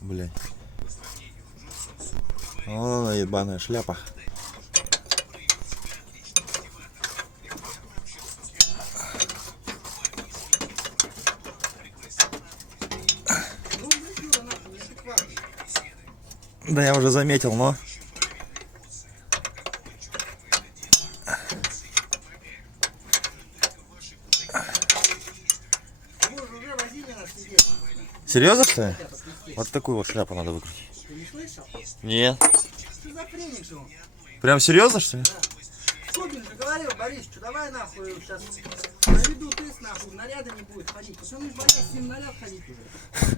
Блядь. О, ебаная шляпа. Да я уже заметил, но... Серьезно, что ли? Вот такую вот шляпу надо выкрутить. Ты не слышал? Нет. Что за хрень же он? Прям серьезно, что ли? Скобин же говорил, Борис, что давай нахуй сейчас проведу тест нахуй, наряда не будет ходить. Пацаны боятся с ним наряд ходить уже.